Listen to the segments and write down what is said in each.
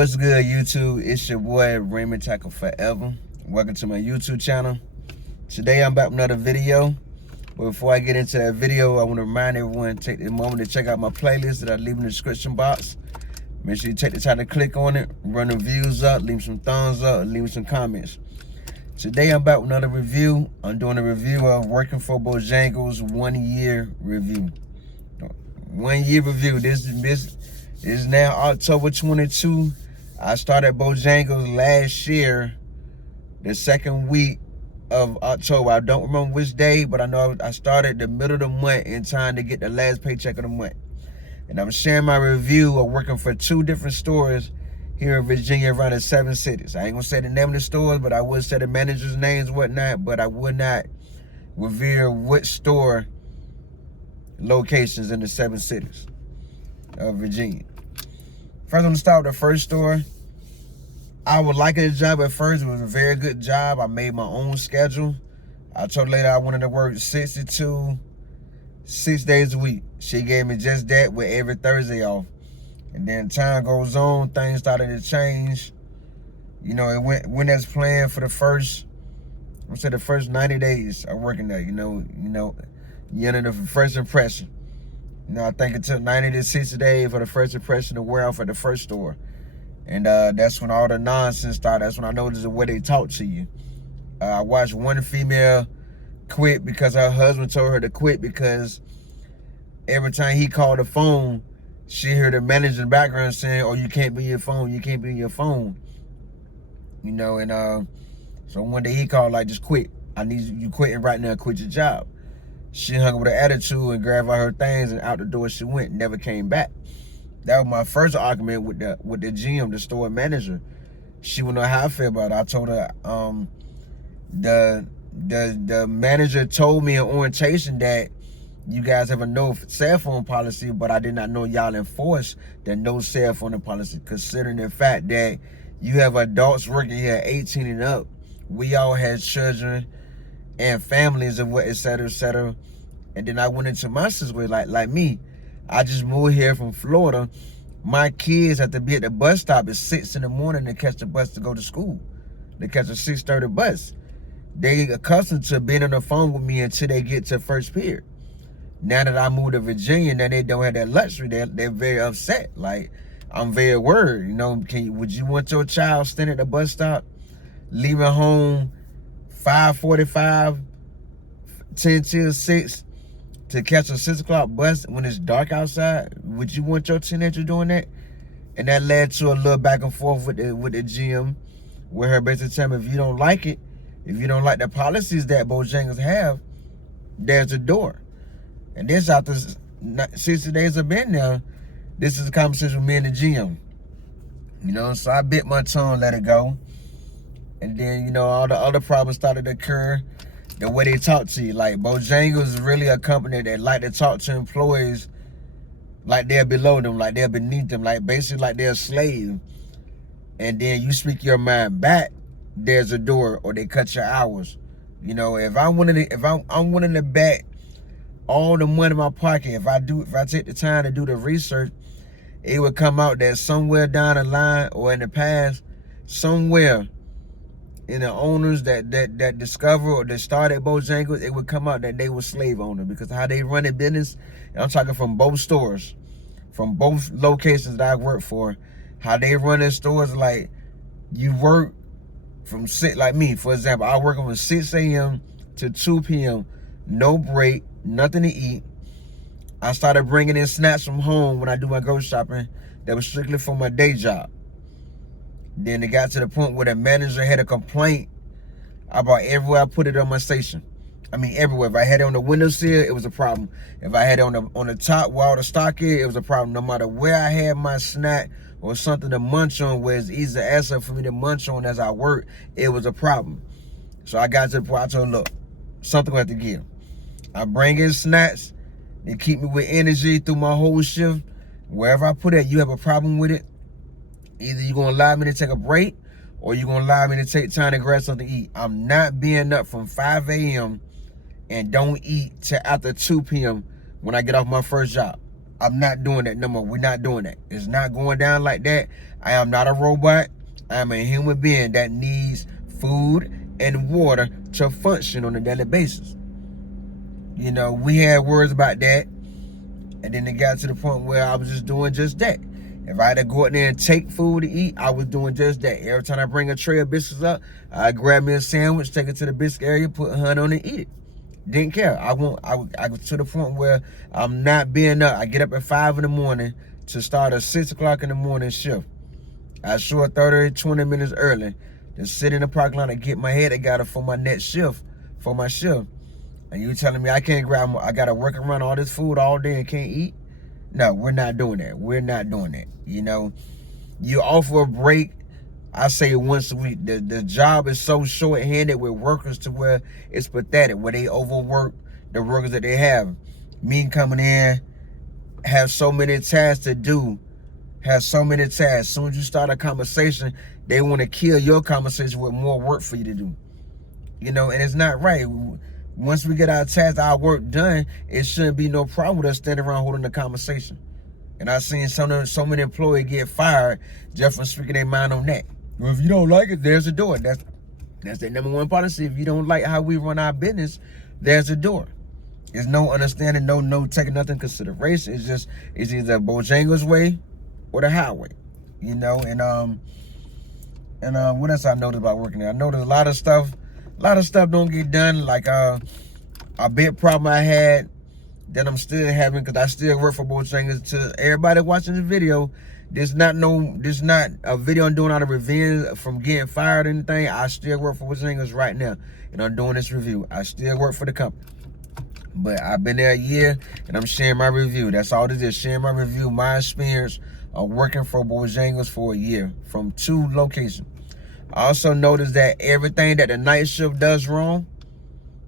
What's good, YouTube? It's your boy Raymond Tackle Forever. Welcome to my YouTube channel. Today I'm back with another video. But before I get into that video, I want to remind everyone to take the moment to check out my playlist that I leave in the description box. Make sure you take the time to click on it, run the views up, leave some thumbs up, and leave some comments. Today I'm back with another review. I'm doing a review of Working for Bojangles 1 year review. 1 year review. This is now October 22. I started Bojangles last year, the second week of October. I don't remember which day, but I know I started the middle of the month in time to get the last paycheck of the month. And I'm sharing my review of working for 2 different stores here in Virginia around the 7 cities. I ain't gonna say the name of the stores, but I would say the manager's names and whatnot, but I would not reveal which store locations in the 7 cities of Virginia. First, I'm gonna start with the first store. I was liking the job at first. It was a very good job. I made my own schedule. I told her later I wanted to work 62, 6 days a week. She gave me just that with every Thursday off. And then time goes on, things started to change. You know, it went as planned for the first 90 days of working there. You know, the first impression. You know, I think it took 90 to 60 days for the first impression to wear off at the first store. And that's when all the nonsense started. That's when I noticed the way they talk to you. I watched one female quit because her husband told her to quit because every time he called the phone, she heard the manager in the background saying, "Oh, you can't be on your phone. You can't be on your phone." You know, and so one day he called like, "Just quit. I need you quitting right now. Quit your job." She hung up with an attitude and grabbed all her things and out the door she went. Never came back. That was my first argument with the GM, the store manager. She wouldn't know how I feel about it. I told her the manager told me in orientation that you guys have a no cell phone policy, but I did not know y'all enforce the no cell phone policy, considering the fact that you have adults working here 18 and up. We all had children and families and what, et cetera, et cetera. And then I went into my situation, like me. I just moved here from Florida. My kids have to be at the bus stop at 6 in the morning to catch the bus to go to school. They catch a 6:30 bus. They accustomed to being on the phone with me until they get to first period. Now that I moved to Virginia, now they don't have that luxury. They're very upset. Like, I'm very worried. You know, would you want your child standing at the bus stop, leaving home 5:45, 10 till 6 to catch a 6 o'clock bus when it's dark outside? Would you want your teenager doing that? And that led to a little back and forth with the GM, where her basically telling me, if you don't like it, if you don't like the policies that Bojangles have, there's a door. And this after 60 days of being there, this is a conversation with me and the GM. You know, so I bit my tongue, let it go. And then, you know, all the other problems started to occur. The way they talk to you, like Bojangles is really a company that like to talk to employees like they're below them, like they're beneath them, like basically like they're a slave. And then you speak your mind back, there's a door, or they cut your hours. You know, if I'm willing to bet all the money in my pocket, if I take the time to do the research, it would come out that somewhere down the line or in the past, somewhere in the owners that discover or that started Bojangles, it would come out that they were slave owners, because how they run their business, and I'm talking from both stores, from both locations that I work for, how they run their stores, like you work from 6, like me, for example, I work from 6 a.m. to 2 p.m., no break, nothing to eat. I started bringing in snacks from home when I do my grocery shopping that was strictly for my day job. Then it got to the point where the manager had a complaint about everywhere I put it on my station. I mean, everywhere. If I had it on the windowsill, it was a problem. If I had it on the top where all the stock is, it was a problem. No matter where I had my snack or something to munch on, where it's easy to answer for me to munch on as I work, it was a problem. So I got to the point, I told her, look, something I have to give. I bring in snacks. They keep me with energy through my whole shift. Wherever I put it, you have a problem with it, either you're going to allow me to take a break or you're going to allow me to take time to grab something to eat. I'm not being up from 5 a.m. and don't eat till after 2 p.m. when I get off my first job. I'm not doing that no more. We're not doing that. It's not going down like that. I am not a robot. I am a human being that needs food and water to function on a daily basis. You know, we had words about that, and then it got to the point where I was just doing just that. If I had to go out there and take food to eat, I was doing just that. Every time I bring a tray of biscuits up, I grab me a sandwich, take it to the biscuit area, put honey on it, eat it. Didn't care. I was to the point where I'm not being up. I get up at 5 in the morning to start a 6 o'clock in the morning shift. I show up 30, 20 minutes early to sit in the parking lot and get my head together for my next shift, for my shift. And you telling me I can't grab, I got to work around all this food all day and can't eat? No, we're not doing that. We're not doing that. You know, you offer a break, I say once a week. The job is so short-handed with workers to where it's pathetic, where they overwork the workers that they have. Me coming in, have so many tasks to do, have so many tasks. As soon as you start a conversation, they want to kill your conversation with more work for you to do. You know, and it's not right. Once we get our tasks, our work done, it shouldn't be no problem with us standing around holding a conversation. And I've seen so many employees get fired just from speaking their mind on that. Well, if you don't like it, there's a door. That's their number one policy. If you don't like how we run our business, there's a door. There's no understanding, no taking nothing into consideration. It's either Bojangles way or the highway. You know, and what else I noticed about working there? I noticed a lot of stuff don't get done. Like a big problem I had that I'm still having, because I still work for Bojangles. To everybody watching this video, this not a video I'm doing out of revenge from getting fired or anything. I still work for Bojangles right now, and I'm doing this review. I still work for the company, but I've been there a year, and I'm sharing my review. That's all it is, sharing my review, my experience of working for Bojangles for a year from 2 locations. I also noticed that everything that the night shift does wrong,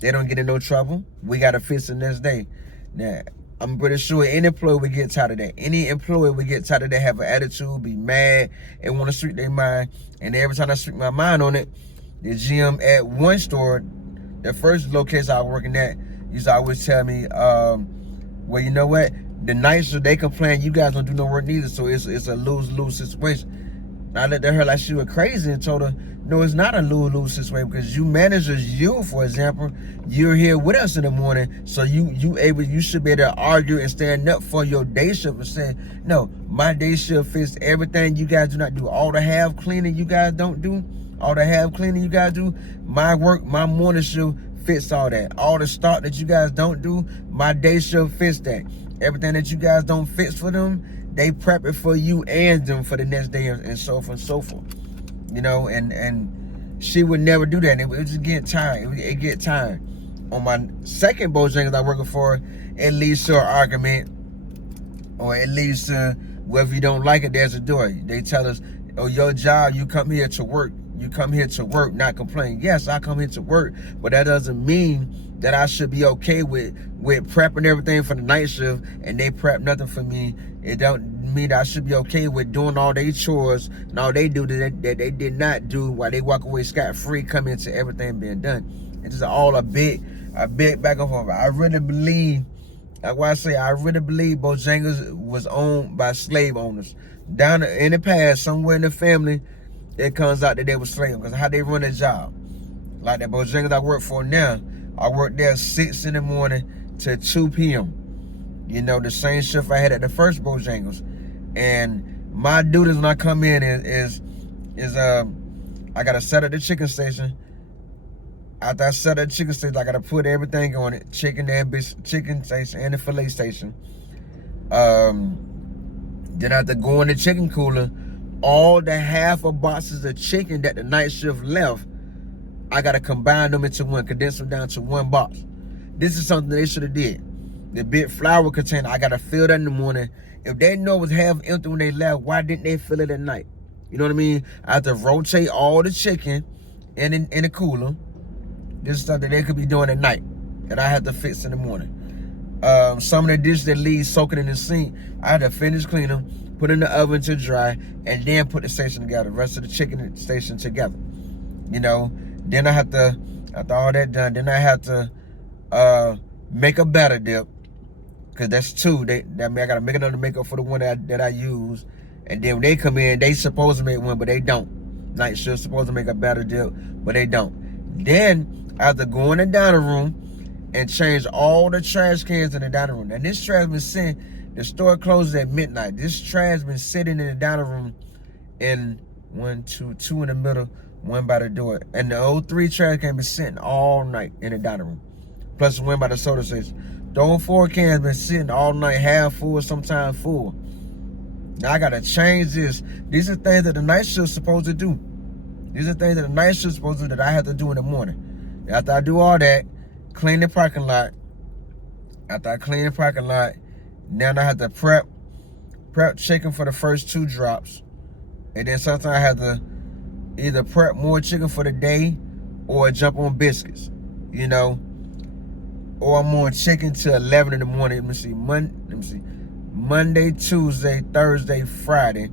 they don't get in no trouble. We got to fix it next day. Now, I'm pretty sure any employee would get tired of that. Any employee would get tired of that, have an attitude, be mad, and want to speak their mind. And every time I speak my mind on it, the GM at one store, the first location I was working at, used to always tell me, well, you know what? The night shift, they complain, you guys don't do no work neither, so it's a lose-lose situation. I looked at her like she was crazy and told her, no, it's not a lose-lose situation, because you managers, you, for example, you're here with us in the morning, so you should be able to argue and stand up for your day shift and say, no, my day shift fits everything you guys do not do. All the half cleaning you guys don't do, all the half cleaning you guys do, my work, my morning shift fits all that. All the start that you guys don't do, my day shift fits that. Everything that you guys don't fix for them, they prep it for you and them for the next day, and so forth and so forth. You know, and she would never do that. It was just getting tired. It get tired. On my second Bojangles I working for, it leads to an argument, or it leads to, well, if you don't like it, there's a door. They tell us, oh, your job, you come here to work. You come here to work, not complain. Yes, I come here to work, but that doesn't mean that I should be okay with prepping everything for the night shift, and they prep nothing for me. It don't mean that I should be okay with doing all their chores and all they do that they did not do, while they walk away scot-free, coming into everything being done. It's just all a big back and forth. I really believe, that's why I say I really believe Bojangles was owned by slave owners. Down in the past, somewhere in the family, it comes out that they were slaves, because how they run their job. Like that Bojangles I work for now, I work there 6 in the morning to 2 p.m. You know, the same shift I had at the first Bojangles. And my duties when I come in is I gotta set up the chicken station. After I set up the chicken station, I gotta put everything on it. Chicken station and the fillet station. Then I have to go in the chicken cooler. All the half of boxes of chicken that the night shift left, I gotta combine them into one, condense them down to one box. This is something they should have did. The big flour container, I gotta fill that in the morning. If they know it was half empty when they left, why didn't they fill it at night? You know what I mean? I have to rotate all the chicken in the cooler. This is stuff that they could be doing at night that I have to fix in the morning. Some of the dishes that leave soaking in the sink, I had to finish clean them, put in the oven to dry, and then put the station together, the rest of the chicken station together. You know, then I have to, after all that done, then I have to make a batter dip. Cause that's two. That mean I gotta make another makeup for the one that I use, and then when they come in, they supposed to make one, but they don't. Night shift supposed to make a better deal, but they don't. Then I have to go in the dining room and change all the trash cans in the dining room. And this trash been sitting. The store closes at midnight. This trash been sitting in the dining room, in two in the middle, one by the door, and the old three trash cans been sitting all night in the dining room. Plus one by the soda station. Those 4 cans been sitting all night, half full, sometimes full. Now I gotta change this. These are things that the night shift's supposed to do. These are things that the night shift's supposed to do that I have to do in the morning. After I do all that, clean the parking lot. After I clean the parking lot, then I have to prep chicken for the first 2 drops. And then sometimes I have to either prep more chicken for the day or jump on biscuits, you know. Or I'm on chicken till 11 in the morning. Let me see. Monday, Tuesday, Thursday, Friday.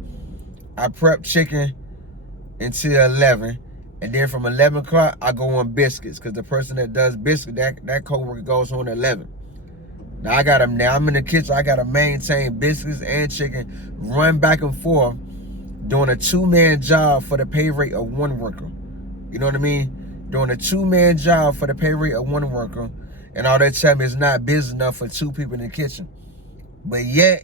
I prep chicken until 11. And then from 11 o'clock, I go on biscuits. Because the person that does biscuits, that co-worker goes on at 11. Now I'm in the kitchen. I got to maintain biscuits and chicken. Run back and forth. Doing a 2-man job for the pay rate of 1 worker. You know what I mean? Doing a 2-man job for the pay rate of 1 worker. And all that tell me is not busy enough for 2 people in the kitchen. But yet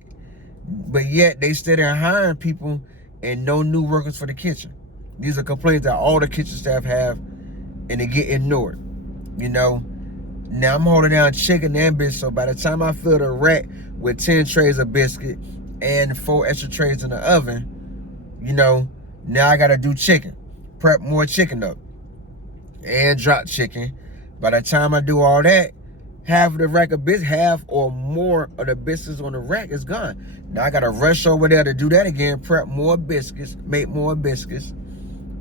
they still there hiring people and no new workers for the kitchen. These are complaints that all the kitchen staff have, and they get ignored. You know, now I'm holding down chicken and biscuits, so by the time I fill the rack with 10 trays of biscuit and 4 extra trays in the oven, you know, now I gotta do chicken. Prep more chicken up. And drop chicken. By the time I do all that, half of the rack of biscuits, half or more of the biscuits on the rack is gone. Now I gotta rush over there to do that again, prep more biscuits, make more biscuits,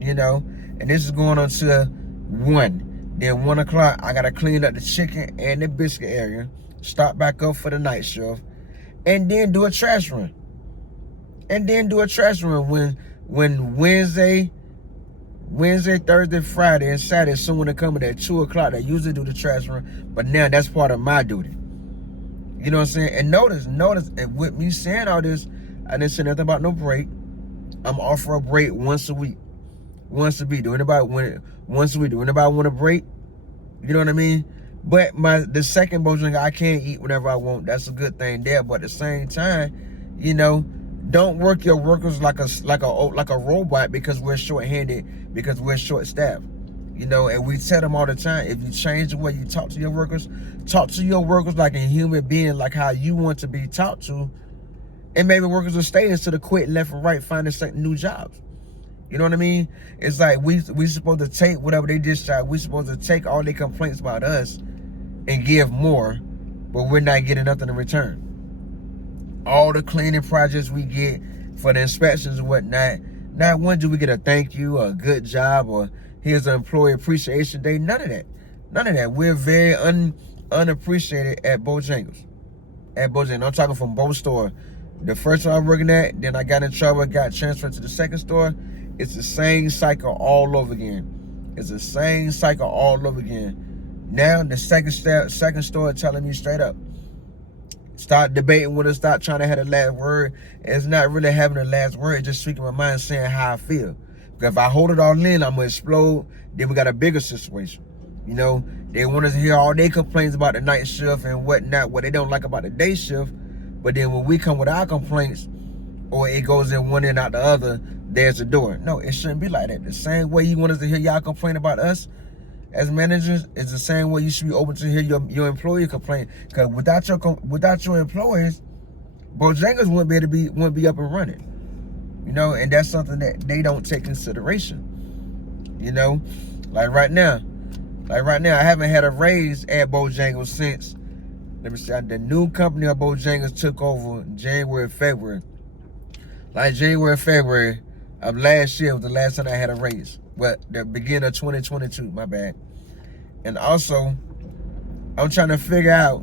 you know, and this is going on to 1. Then 1 o'clock, I gotta clean up the chicken and the biscuit area, start back up for the night shift, and then do a trash run. When Wednesday, Thursday, Friday, and Saturday, someone to come in at 2 o'clock. They usually do the trash run, but now that's part of my duty. You know what I'm saying? And notice, and with me saying all this, I didn't say nothing about no break. I'm off for a break once a week. Once a week. Do anybody want a break? You know what I mean? But the second Bojangles, I can't eat whenever I want. That's a good thing there. But at the same time, you know, don't work your workers like a robot because we're short-handed, because we're short-staffed. You know, and we tell them all the time, if you change the way you talk to your workers like a human being, like how you want to be talked to, and maybe workers will stay instead of quit left and right, finding new jobs. You know what I mean? It's like we supposed to take whatever they discharge. We supposed to take all their complaints about us and give more, but we're not getting nothing in return. All the cleaning projects we get for the inspections and whatnot, not one do we get a thank you or a good job or here's an employee appreciation day. None of that. We're very unappreciated at Bojangles. I'm talking from both stores. The first one I was working at, then I got in trouble, got transferred to the second store. It's the same cycle all over again. Now the second store telling me straight up, start debating with us, start trying to have the last word. It's not really having the last word, it's just speaking my mind, saying how I feel. Because if I hold it all in, I'm gonna explode. Then we got a bigger situation. You know, they want us to hear all their complaints about the night shift and whatnot, what they don't like about the day shift. But then when we come with our complaints, or it goes in one end out the other, there's the door. No, it shouldn't be like that. The same way you want us to hear y'all complain about us as managers, it's the same way you should be open to hear your employee complain. Because without your employees, Bojangles wouldn't be up and running. You know, and that's something that they don't take consideration. You know, like right now, I haven't had a raise at Bojangles since, let me see, the new company of Bojangles took over January, February. Like January, February of last year was the last time I had a raise. But the beginning of 2022, my bad. And also, I'm trying to figure out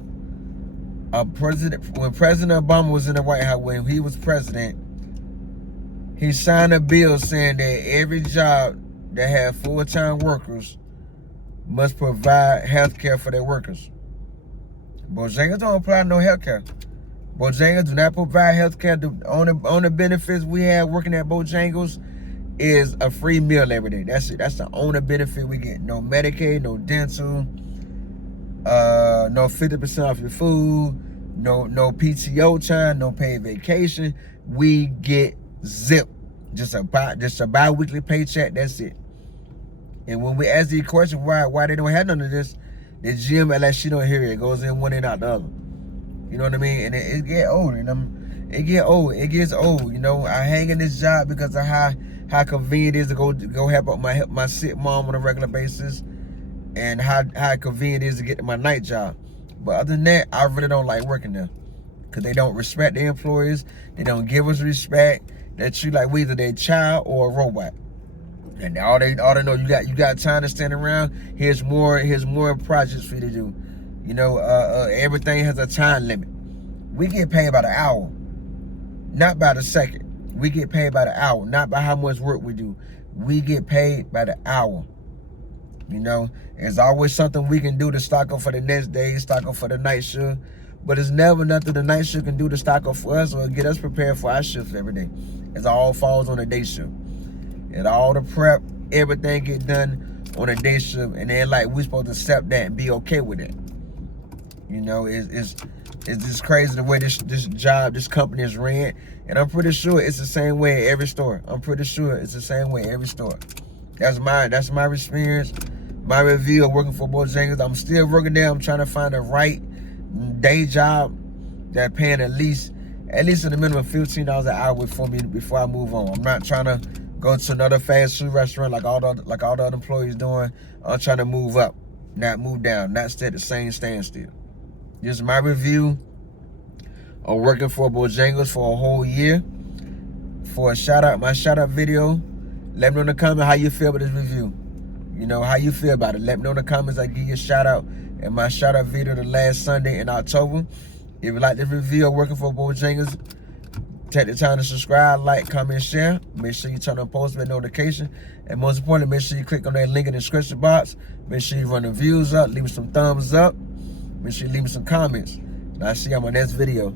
when President Obama was in the White House, when he was president, he signed a bill saying that every job that had full-time workers must provide health care for their workers. Bojangles don't apply no health care. Bojangles do not provide health care. The only benefits we have working at Bojangles is a free meal every day. That's it. That's the only benefit we get. No Medicaid, no dental, no 50% off your food, no PTO time, no paid vacation. We get zip. Just a bi-weekly paycheck. That's it. And when we ask the question why they don't have none of this, the gym, unless she don't hear it, it goes in one and out the other. You know what I mean? And it get old, and it gets old. You know, I hang in this job because of how convenient it is to go help out my sick mom on a regular basis, and how convenient it is to get to my night job. But other than that, I really don't like working there because they don't respect the employees. They don't give us respect. They treat like we either their child or a robot. And all they know, you got time to stand around. Here's more projects for you to do. You know, everything has a time limit. We get paid by the hour, not by the second. We get paid by the hour, not by how much work we do. We get paid by the hour. You know, there's always something we can do to stock up for the next day, stock up for the night shift. But it's never nothing the night shift can do to stock up for us or get us prepared for our shifts every day. It all falls on the day shift. And all the prep, everything get done on a day shift, and then like we supposed to accept that and be okay with it. You know, it's just crazy the way this company is ran, and I'm pretty sure it's the same way at every store. I'm pretty sure it's the same way at every store. That's my experience, my review of working for Bojangles. I'm still working there. I'm trying to find the right day job that paying at least in the minimum $15 an hour for me before I move on. I'm not trying to go to another fast food restaurant like all the other employees doing. I'm trying to move up, not move down, not stay at the same standstill. This is my review of working for Bojangles for a whole year. For my shout out video, let me know in the comments how you feel about this review. You know, how you feel about it. Let me know in the comments. I give you a shout out in my shout out video the last Sunday in October. If you like this review of working for Bojangles, take the time to subscribe, like, comment, share. Make sure you turn on post notification. And most importantly, make sure you click on that link in the description box. Make sure you run the views up, leave me some thumbs up. Make sure you leave me some comments. And I'll see you on my next video.